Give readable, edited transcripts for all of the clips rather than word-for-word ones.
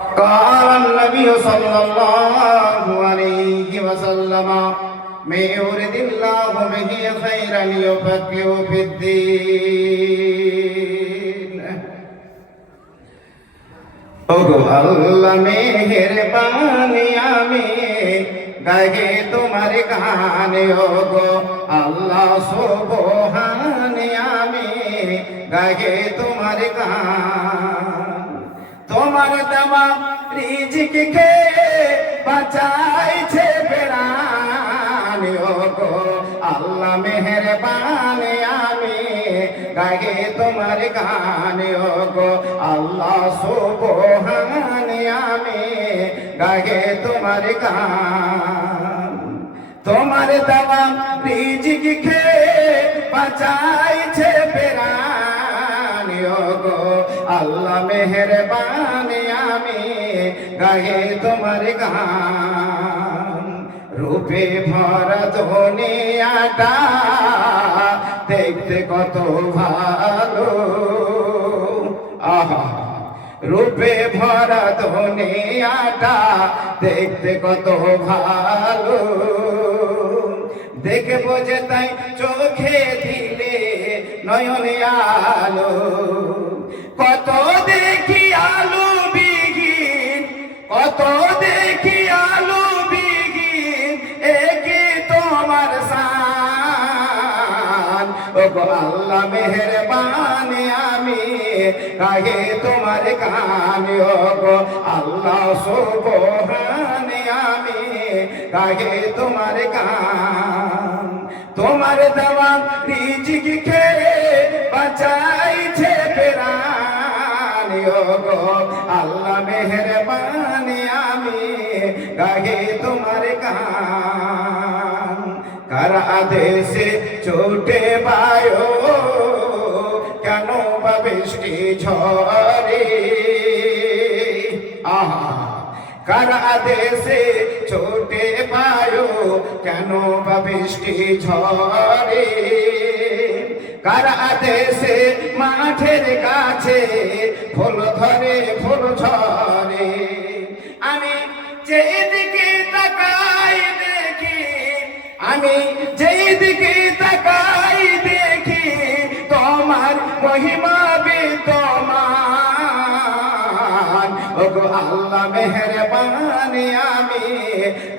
قال النبي صلى الله عليه وسلم من يرد الله به خيرا يفقهه في الدين আল্লাহ মেহেরবানি আমি গায়ে তোমার গানে ওগো আল্লাহ সুবহানি আমি গায়ে তোমার গান তোমার দেওয়া রিজিক খেয়ে বাঁচাইছে প্রাণ ওগো আল্লাহ মেহেরবানি আমি গায়ে তোমার গান ওগো আল্লাহ সুবহানি আমি গায়ে তোমার গান তোমার দেওয়া রিজিক খেয়ে বাঁচাইছে প্রাণ ওগো আল্লাহ মেহেরবানি আমি গায়ে তোমার গান রূপে ভরা দুনিয়াটা দেখতে কত ভালো আহা রূপে ভরা দুনিয়াটা দেখতে কত ভালো দেখবো যে তাই চোখে দিলে নয়নে আলো কত দেখি আলো বিহীন কত দেখি আলো বিহীন একে তোমার শান ওগো আল্লাহ মেহেরবানি আমি গায়ে তোমার গান ওগো আল্লাহ সুবহানি আমি গায়ে তোমার গান তোমার দেওয়া রিজিক খেয়ে বাঁচাইছে প্রাণ ওগো আল্লাহ মেহেরবানি আমি গায়ে তোমার গান কার আদেশে চোটে বায়ো কেন বা বৃষ্টি ঝরে আহা কার আদেশে ছোটে পায়ো কেন বা বৃষ্টি ঝরে কার আদেশে মাঠের কাছে ফুল ধরে ফুল ঝরে আমি যেদিকে তাকাই দেখি আমি যেদিকে তাকাই দেখি তোমার মহিমা বিদ্যমান ওগো আল্লাহ মেহেরবানি আমি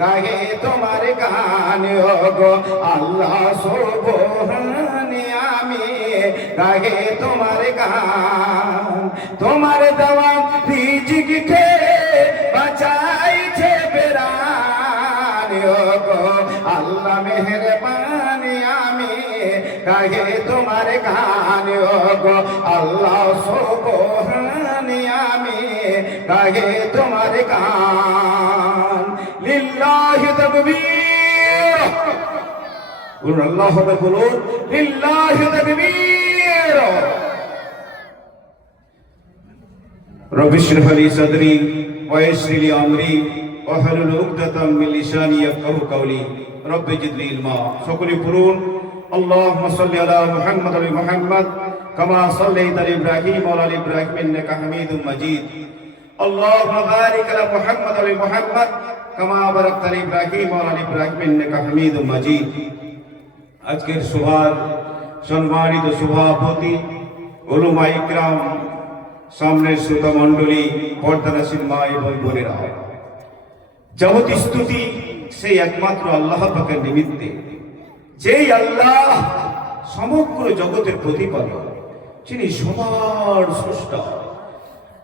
গায়ে তোমার গান ওগো আল্লাহ সুবহানি আমি গায়ে তোমার গান তোমার দেওয়া রিজিক খেয়ে বাঁচাইছে প্রাণ ওগো আল্লাহ মেহেরবানি আমি গায়ে তোমার গান ওগো আল্লাহ সুবহানি আমি গায়ে তোমার গান লিল্লাহি তাকবীর বলুন আল্লাহু আকবার বলুন লিল্লাহি তাকবীর রব্বি ইশরাহ লি সাদরি ওয়া ইয়াসসির লি আমরি ওয়াহলুল উকদাতাম মিন লিসানি ইয়াফকাহু কওলি রব্বি জিদনি ইলমা সকলে পড়ুন আল্লাহুম্মা সাল্লি আলা মুহাম্মাদ ওয়া মুহাম্মাদ কামা সাল্লাইতা আলা ইব্রাহিম ওয়া আলা ইব্রাহিম ইন্নাকা হামিদুম মাজিদ আল্লাহুম্মা বারিক আলা মুহাম্মাদ ওয়া মুহাম্মাদ কামা বারাকতা আলা ইব্রাহিম ওয়া আলা ইব্রাহিম ইন্নাকা হামিদুম মাজিদ আজকের সভার সম্মানিত সভাপতি উলামা ইকরাম সামনের শ্রোতা মণ্ডলী পর্দানাসীন মা এবং বোনেরা যাবতীয় স্তুতি সেই একমাত্র আল্লাহ পাকের নিমিত্তে যেই আল্লাহ সমগ্র জগতের প্রতিপালক যিনি সবার স্রষ্টা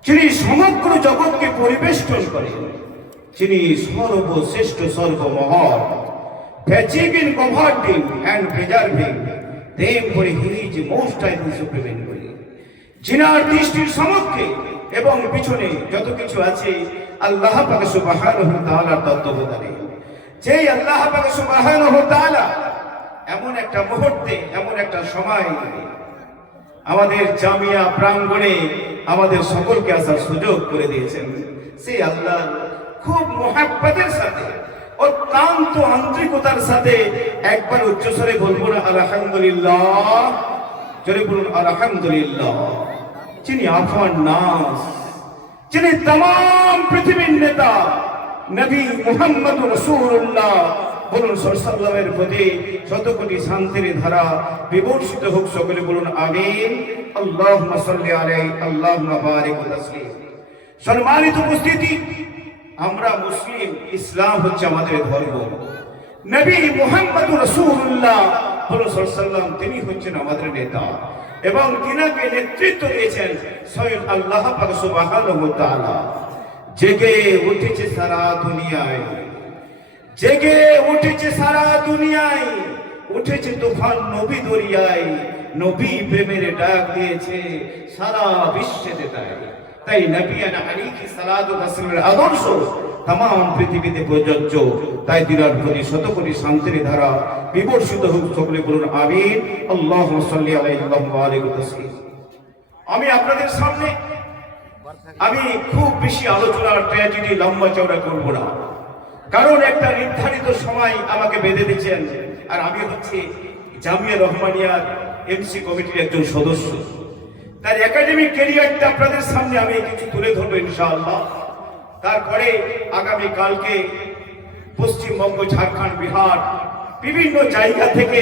যিনি সমগ্র জগৎকে পরিবেষ্টন করেন যিনি সর্বশ্রেষ্ঠ সর্বমহান achieving comforting and preserving them for his most high supreme glory যিনার দৃষ্টির সমক্ষে এবং পিছনে যত কিছু আছে আল্লাহ পাক সুবহানাহু ওয়া তাআলার তত্ত্বাবধানে যেই আল্লাহ পাক সুবহানাহু ওয়া তাআলা এমন একটা মুহূর্তে এমন একটা সময় আমাদের জামিয়া প্রাঙ্গণে আমাদের সকলকে আসার সুযোগ করে দিয়েছেন সেই আল্লাহ খুব মুহাব্বতের সাথে অত্যন্ত আন্তরিকতার সাথে একবার উচ্চস্বরে বলবো না আলহামদুলিল্লাহ, জোরে বলুন আলহামদুলিল্লাহ। যিনি আফান নাস, যিনি तमाम পৃথিবীর নেতা নবী মুহাম্মদ রাসূলুল্লাহ বলুন সাল্লাল্লাহু প্রতি শত কোটি শান্তির ধারা বিবর্ষিত হোক, সকলে বলুন আমিন। আল্লাহুম্মা সাল্লি আলাইহি আল্লাহুম্মা বারিক ওয়া তাসলিম। সম্মানিত উপস্থিতি, আমরা মুসলিম, ইসলাম হচ্ছে আমাদের ধর্ম। নবী মুহাম্মদ রাসূলুল্লাহ বলুন সাল্লাল্লাহু তিনি হচ্ছেন আমাদের নেতা এবং তিনাকে নেতৃত্ব দিয়েছেন স্বয়ং আল্লাহ পাক সুবহানাহু ওয়া তাআলা। জেগে উঠেছে সারা দুনিয়ায়, জেগে উঠেছে সারা দুনিয়ায়, উঠেছে তুফান নবী দরিয়ায়, নবী প্রেমের ডাক দিয়েছে সারা বিশ্বে দেতায়। তাই নবী আলাইহিস সালাতু ওয়াস সালামের আদর্শ तमाम পৃথিবীতে প্রযোজ্য। তাই দিনার প্রতি শত কোটি শান্তির ধারা বিবর্ষিত হোক, সকলে বলুন আমিন। আল্লাহুম্মা সাল্লি আলাইহি ওয়া বারিক ওয়া তাসলিম। আমি আপনাদের সামনে খুব বেশি আলোচনা ট্র্যাজেডি লম্বা চওড়া করব না, কারণ একটা নির্ধারিত সময় আমাকে বেঁধে দিয়েছেন, আর আমি হচ্ছে জামিয়া রহমানিয়ার এমসি কমিটির একজন সদস্য। তার একাডেমিক ক্যারিয়ারটা আপনাদের সামনে আমি কিছু তুলে ধরবো ইনশাআল্লাহ। তারপরে আগামী কালকে পশ্চিমবঙ্গ, ঝাড়খণ্ড, বিহার বিভিন্ন জায়গা থেকে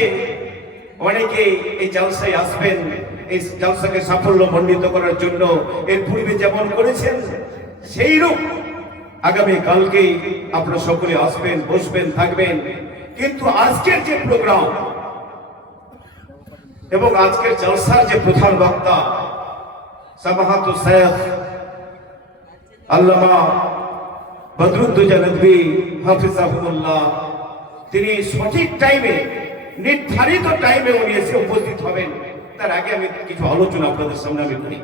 অনেকে এই জলসায় আসবেন, এই জলসাকে সাফল্য মণ্ডিত করার জন্য। এর পূর্বে যেমন করেছেন সেই রূপ আগামী কালকে আপনারা সকলে আসবেন, বসবেন, থাকবেন। কিন্তু আজকের যে প্রোগ্রাম এবং আজকের জলসার যে প্রধান বক্তা সামাহাতু শেখ আল্লামা বদরুদ্দোজা নদভী হাফিজাহুল্লাহ, তিনি সঠিক টাইমে, নির্ধারিত টাইমে উনি এসে উপস্থিত হবেন। তার আগে আমি কিছু আলোচনা আপনাদের সামনে আমি করি।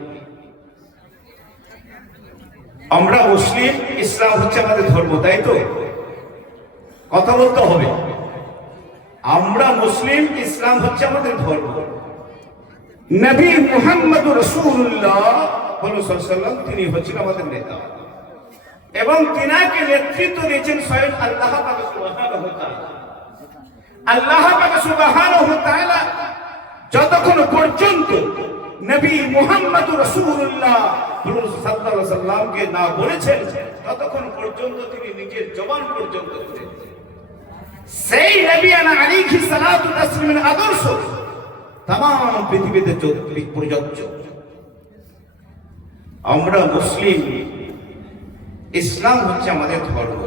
আমরা মুসলিম, ইসলাম হচ্ছে আমাদের ধর্ম, তাই তো? কথা বলতে হবে। আমরা মুসলিম, ইসলাম হচ্ছে আমাদের ধর্ম। নবী মুহাম্মদ রাসূলুল্লাহ সাল্লাল্লাহু তিনি হচ্ছেন আমাদের নেতা এবং তিনাকে নেতৃত্ব দিয়েছেন স্বয়ং আল্লাহ পাক সুবহানাহু ওয়া তাআলা। আল্লাহ পাক সুবহানাহু ওয়া তাআলা যতক্ষণ পর্যন্ত নবী মুহাম্মদ রাসূলুল্লাহ সাল্লাল্লাহু আলাইহি সাল্লামকে না বলেছেন, ততক্ষণ পর্যন্ত তিনি নিজের জবান পর্যন্ত সেই নবী আলাইহিস সালাতু ওয়াস সালামের আদর্শ तमाम পৃথিবীতে প্রযোজ্য। আমরা মুসলিম, ইসলাম হচ্ছে আমাদের ধর্ম।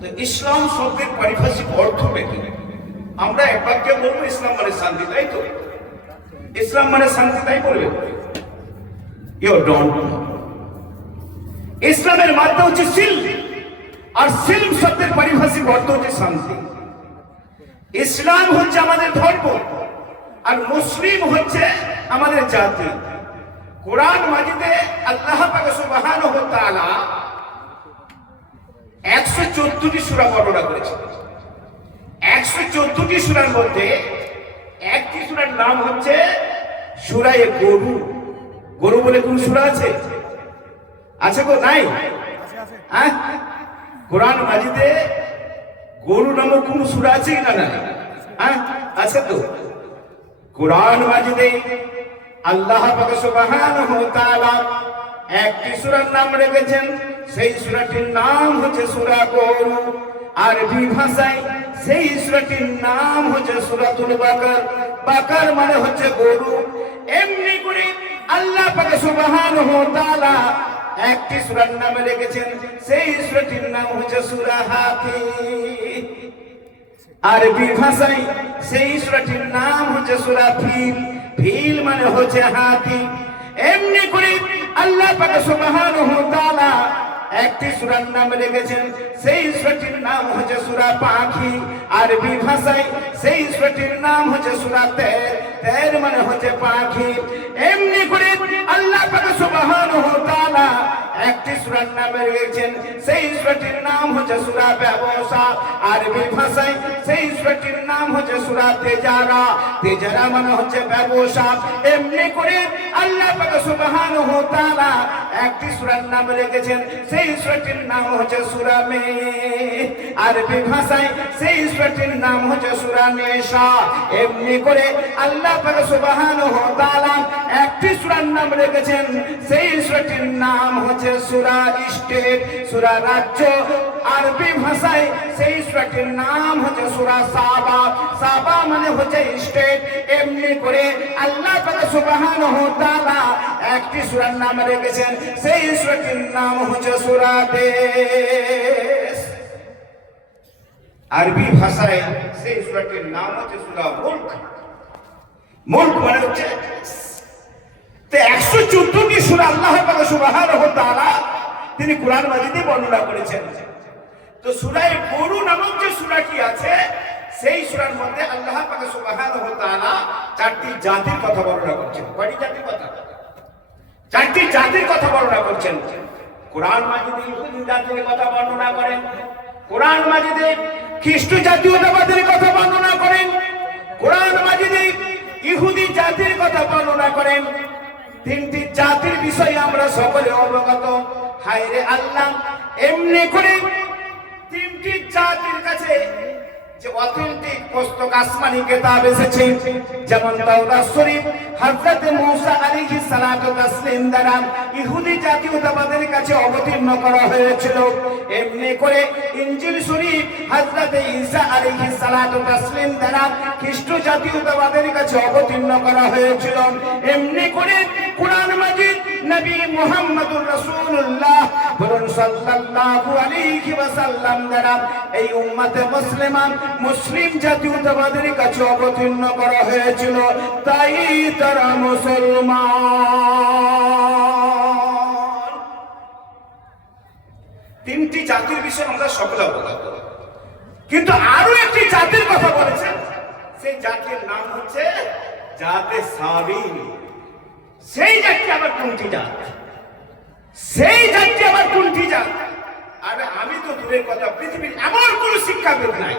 তো ইসলাম শব্দের পারিভাষিক অর্থ পেতে আমরা এক বাক্যে বলবো ইসলাম মানে শান্তি, তাই তো? ইসলাম মানে শান্তি, তাই বলবে? You don't know. ইসলামের মাধ্যম হচ্ছে সিলম, আর সিলম শব্দের পারিভাষিক অর্থ হচ্ছে শান্তি। ইসলাম হচ্ছে আমাদের ধর্ম আর মুসলিম হচ্ছে আমাদের জাতি। কোরআন মাজিদে আল্লাহ পাক সুবহানাহু ওয়া তাআলা 114টি সূরা বর্ণনা করেছেন। 114টি সূরার মধ্যে একটি সূরার নাম হচ্ছে সূরা গরু। গরু বলে কোন সূরা আছে? আছে গো? নাই? হ্যাঁ, কোরআন মাজিদে গরু নামক কোন সূরা আছে কি না? হ্যাঁ, আছে তো। কোরআন মাজিদে আল্লাহ পাক সুবহানাহু ওয়া তাআলা একটি সূরার নাম রেখেছেন, সেই সূরাটির নাম হচ্ছে সূরা গরু। আরবি ভাষায় সেই সূরাটির নাম হচ্ছে সূরাতুল বাকার। বাকার মানে হচ্ছে গরু। এমনি করে আল্লাহ পাক সুবহানাহু ওয়া তাআলা একটি সূরার নাম রেখেছেন, সেই সূরাটির নাম হচ্ছে সূরা হাতিম। আরবি ভাষায় সেই সূরাটির নাম হচ্ছে সূরা ফিল। ফিল মানে হচ্ছে হাতি। এমনি করে আল্লাহ পাক সুবহানাহু ওয়া তাআলা একটি সূরার নাম রেখেছেন, সেই সূরাটির নাম হচ্ছে সূরা পাখি। আরবি ভাষায় সেই সূরাটির নাম হচ্ছে সূরা তের। তের মানে হচ্ছে পাখি। এমনি করে আল্লাহ পাক সুবহানাহু ওয়া তাআলা একটি সূরার নাম রেখেছেন, সেই সূরাটির নাম হচ্ছে সূরা ব্যবসা। আরবি ভাষায় সেই সূরাটির নাম হচ্ছে সূরা তেজারা। তেজারা মানে হচ্ছে ব্যবসা। এমনি করে আল্লাহ পাক সুবহানাহু ওয়া তাআলা একটি সূরার নাম রেখেছেন, সেই সূরাটির নাম হচ্ছে সূরা মে। আরবি ভাষায় সেই সূরাটির নাম হচ্ছে সূরা নিসা। এমনি করে আল্লাহ পাক সুবহানাহু ওয়া তাআলা একটি সূরার নাম রেখেছেন, সেই সূরাটির নাম হচ্ছে হচ্ছে সূরা স্টেট, সূরা রাজ্য। আরবি ভাষায় সেই সূরাটির নাম হচ্ছে সূরা সাবা। সাবা মানে হচ্ছে স্টেট। এমনি করে আল্লাহ পাক সুবহানাহু ওয়া তাআলা একটি সূরার নাম রেখেছেন, সেই সূরাটির নাম হচ্ছে সূরা দেশ। আরবি ভাষায় সেই সূরাটির নাম হচ্ছে সূরা মুলক। মুলক মানে হচ্ছে 114টি সূরা আল্লাহ পাক সুবহানাহু ওয়া তাআলা তিনি কুরআন মাজিদে বর্ণনা করেছেন। তো সূরা গরু নামক যে সূরাটি আছে, সেই সূরার মধ্যে আল্লাহ পাক সুবহানাহু ওয়া তাআলা 4টি জাতির কথা বর্ণনা করছেন। কয়টি জাতির কথা? 4টি জাতির কথা বর্ণনা করছেন। কুরআন মাজিদে ইহুদি জাতির কথা বর্ণনা করেন, কুরআন মাজিদে খ্রিস্ট জাতীয়তাবাদের কথা বর্ণনা করেন, কুরআন মাজিদে ইহুদি জাতির কথা বর্ণনা করেন। 3টি জাতির বিষয়ে আমরা সকলে অবগত। হায়রে আল্লাহ, এমনি করে 3টি জাতির কাছে যে অথেন্টিক পুস্তক আসমানি কিতাব এসেছে, যেমন তাওরাত শরীফ হযরত মূসা আলাইহিস সালাতু তাসলিম দ্বারা ইহুদি জাতীয়তাবাদের কাছে অবতীর্ণ করা হয়েছিল। এমনি করে ইনজিল শরীফ হযরত ঈসা আলাইহিস সালাতু তাসলিম দ্বারা খ্রিস্ট জাতীয়তাবাদের কাছে অবতীর্ণ করা হয়েছিল। এমনি করে কুরআন মাজিদ নবী মুহাম্মদুর রাসূলুল্লাহ সাল্লাল্লাহু আলাইহি ওয়াসাল্লাম দ্বারা এই উম্মতে মুসলিমা মুসলিম জাতীয়তাবাদের কাছে অবতীর্ণ করা হয়েছিল, তাই তারা মুসলমান। 3টি জাতির বিষয়ে আমরা সকলে অবগত, কিন্তু আরো একটি জাতির কথা বলেছেন। সেই জাতির নাম হচ্ছে জাতে সাবিন। সেই জাতি আবার কোনটি জাত? সেই জাতি আবার কোনটি জাত? আরে আমি তো দূরের কথা, পৃথিবীর এমন কোন শিক্ষাবিদ নাই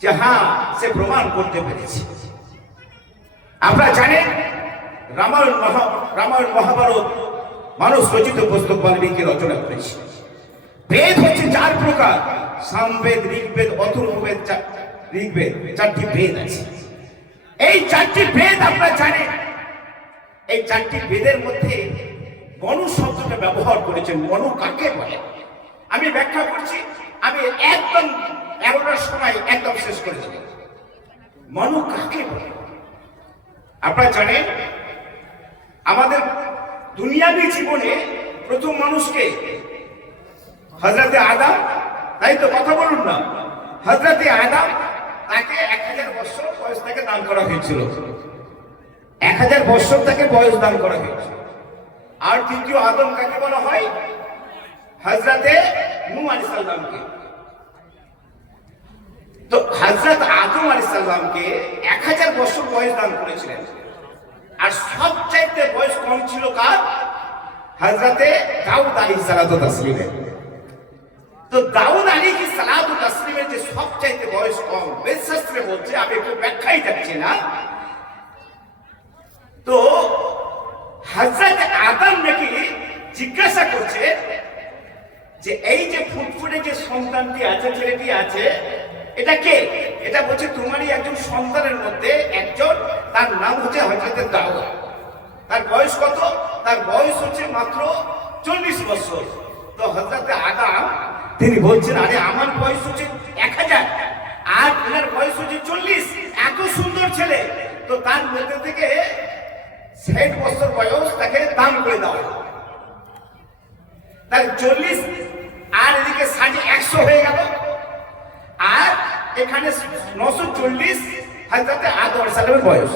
যে হ্যাঁ সে প্রমাণ করতে পেরেছে। আপনারা জানেন রামায়ণ মহাভারত মানুষ রচিত পুস্তক বাল্মীকি রচনা করেছে। বেদ হচ্ছে 4 প্রকার, সামবেদ, ঋগ্বেদ, অথর্ববেদ, ঋগ্বেদ, 4টি বেদ আছে। এই 4টি বেদ আপনারা জানেন। এই 4টি বেদের মধ্যে মনু শব্দটা ব্যবহার করেছেন। মনু কাকে বলে আমি ব্যাখ্যা করছি, আমি একদম 11টার সময় একদম শেষ করে দেব। মনু কাকে বলে আপনারা জানেন। আমাদের দুনিয়াবী জীবনে প্রথম মানুষকে হযরতে আদম, তাই তো কথা বলুন না, হযরতে আদম, তাকে 1000 বছর বয়স থেকে দান করা হয়েছিল। 1000 বছর তাকে বয়স দান করা হয়েছিল। আর দ্বিতীয় আদম কাকে বলা হয়? হযরতে নূহ আলাইহিস সালামকে। তো হযরত আদম আলাইহিস সালামকে 1000 বছর বয়স দান করেছিলেন। আর সবচাইতে বয়স কম ছিল কার? হযরতে দাউদ আলাইহিস সালাতু তাসলিমের। তো দাউদ আলাইহিস সালাতু তাসলিমের যে সবচাইতে বয়স কম, বেদশাস্ত্রে বলছে, আমি একটু ব্যাখ্যাই যাচ্ছি না। তো হযরত আদম নাকি জিজ্ঞাসা করছে যে এই যে ফুটফুটে যে সন্তানটি আছে, ছেলেটি আছে, এটা কে? এটা বলছে তোমারই একজন সন্তানের মধ্যে একজন, তার নাম হচ্ছে হযরত দাউদ। তার বয়স কত? তার বয়স হচ্ছে মাত্র 40 বছর। তো হযরত আদম তিনি বলছেন, আরে আমার বয়স হচ্ছে 1000 আর এনার বয়স হচ্ছে 40, এত সুন্দর ছেলে, তো তার মধ্যে থেকে 60 বছর বয়স তাকে দান করে দাও। তার 40 আর এদিকে 100 হয়ে গেল, আর এখানে 940 হযরত আদম আলাইহিস সালামের বয়স।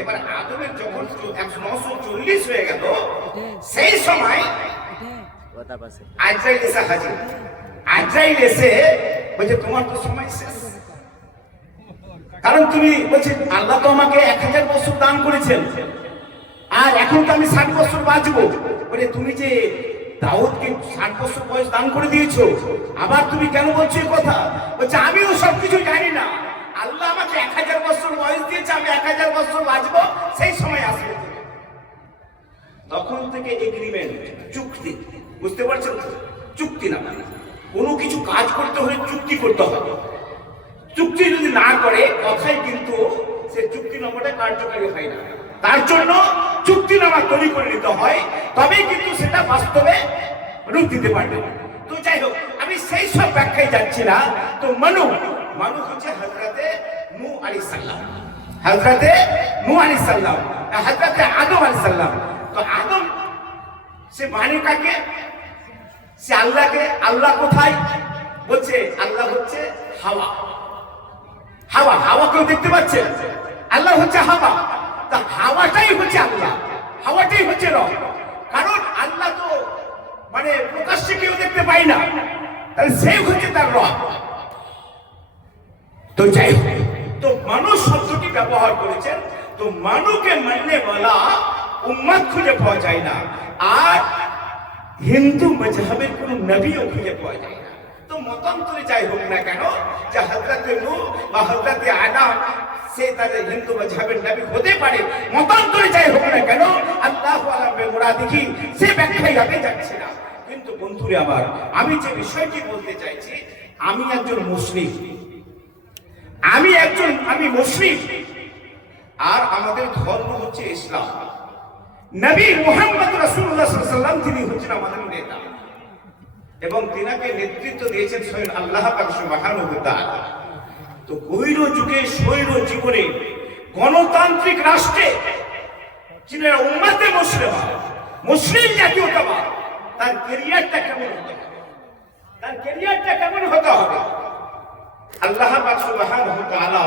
এবার আদমের যখন 940 হয়ে গেল, সেই সময় আজরাইল এসে হাজির। আজরাইল এসে বলছে তোমার তো সময় শেষ, কারণ তুমি বলছে আল্লাহ তো আমাকে 1000 বছর দান করেছেন, আর এখন তো আমি 60 বছর বাঁচবো। বলে তুমি যে দাউদকে 60 বছর বয়স দান করে দিয়েছো, আবার তুমি কেন বলছো এই কথা? বলছে আমিও সবকিছু জানি না, আল্লাহ আমাকে 1000 বছর বয়স দিয়েছে, আমি 1000 বছর বাঁচবো, সেই সময় আসবে। তখন থেকে এগ্রিমেন্ট, চুক্তি, বুঝতে পারছেন? চুক্তি না, কোনো কিছু কাজ করতে হলে চুক্তি করতে হবে। চুক্তি যদি না করে কথাই, কিন্তু সে চুক্তি নম্বরটা কার্যকারী হয় না। তার জন্য চুক্তিনামা তৈরি করে নিতে হয়, তবেই কিন্তু সেটা বাস্তবে রূপ দিতে পারবে। তো যাই হোক, আমি সেই সব ব্যাখ্যায় যাচ্ছি না। তো মানু হচ্ছে হযরতে নূহ আলাইহিস সালাম, হযরতে নূহ আলাইহিস সালাম, হযরতে আদম আলাইহিস সালাম। তো আদম সে মানে কাকে? সে আল্লাহকে। আল্লাহ কোথায়? বলছে আল্লাহ হচ্ছে হাওয়া। হাওয়া, হাওয়া কেউ দেখতে পাচ্ছে? আল্লাহ হচ্ছে হাওয়া। তা হাওয়াটাই হচ্ছে আল্লাহ, হাওয়াটাই হচ্ছে রব। কারণ আল্লাহ তো মানে প্রকাশ্যে কেউ দেখতে পায় না, তাহলে সেই হচ্ছে তার রব। তো যাই হোক, তো মানুষ শব্দটি ব্যবহার করেছেন। তো মানুকে মাননে वाला উম্মত খুঁজে পাওয়া যায় না, আর হিন্দু মজহবের কোন নবীও খুঁজে পাওয়া যায় না। তো মতান্তরে যাই হোক না কেন, যে হযরতে নূহ বা হযরতে আদম সে তাদের হিন্দু মজহবের নবী হতে পারে, মতান্তরে যাই হোক না কেন, আল্লাহু আ'লাম বিমুরাদিহি, সে ব্যাখ্যায় আমি যাচ্ছি না। কিন্তু বন্ধুরে আমার, আমি যে বিষয়টি বলতে চাইছি, আমি একজন মুসলিম, আমি মুসলিম, আর আমাদের ধর্ম হচ্ছে ইসলাম। নবী মুহাম্মদ রাসূলুল্লাহ সাল্লাল্লাহু আলাইহি ওয়াসাল্লাম তিনি হচ্ছেন আমাদের নেতা, এবং তিনাকে নেতৃত্ব দিয়েছেন স্বয়ং আল্লাহ পাক সুবহানাহু ওয়া তাআলা। তো গৈর যুগে স্বৈর জীবনে গণতান্ত্রিক রাষ্ট্রে যিনি উম্মতে মুসলিমা, মুসলিম জাতীয়তাবাদ, তার ক্যারিয়ারটা কেমন হতে হবে? তার ক্যারিয়ারটা কেমন হতে হবে? আল্লাহ পাক সুবহানাহু ওয়া তাআলা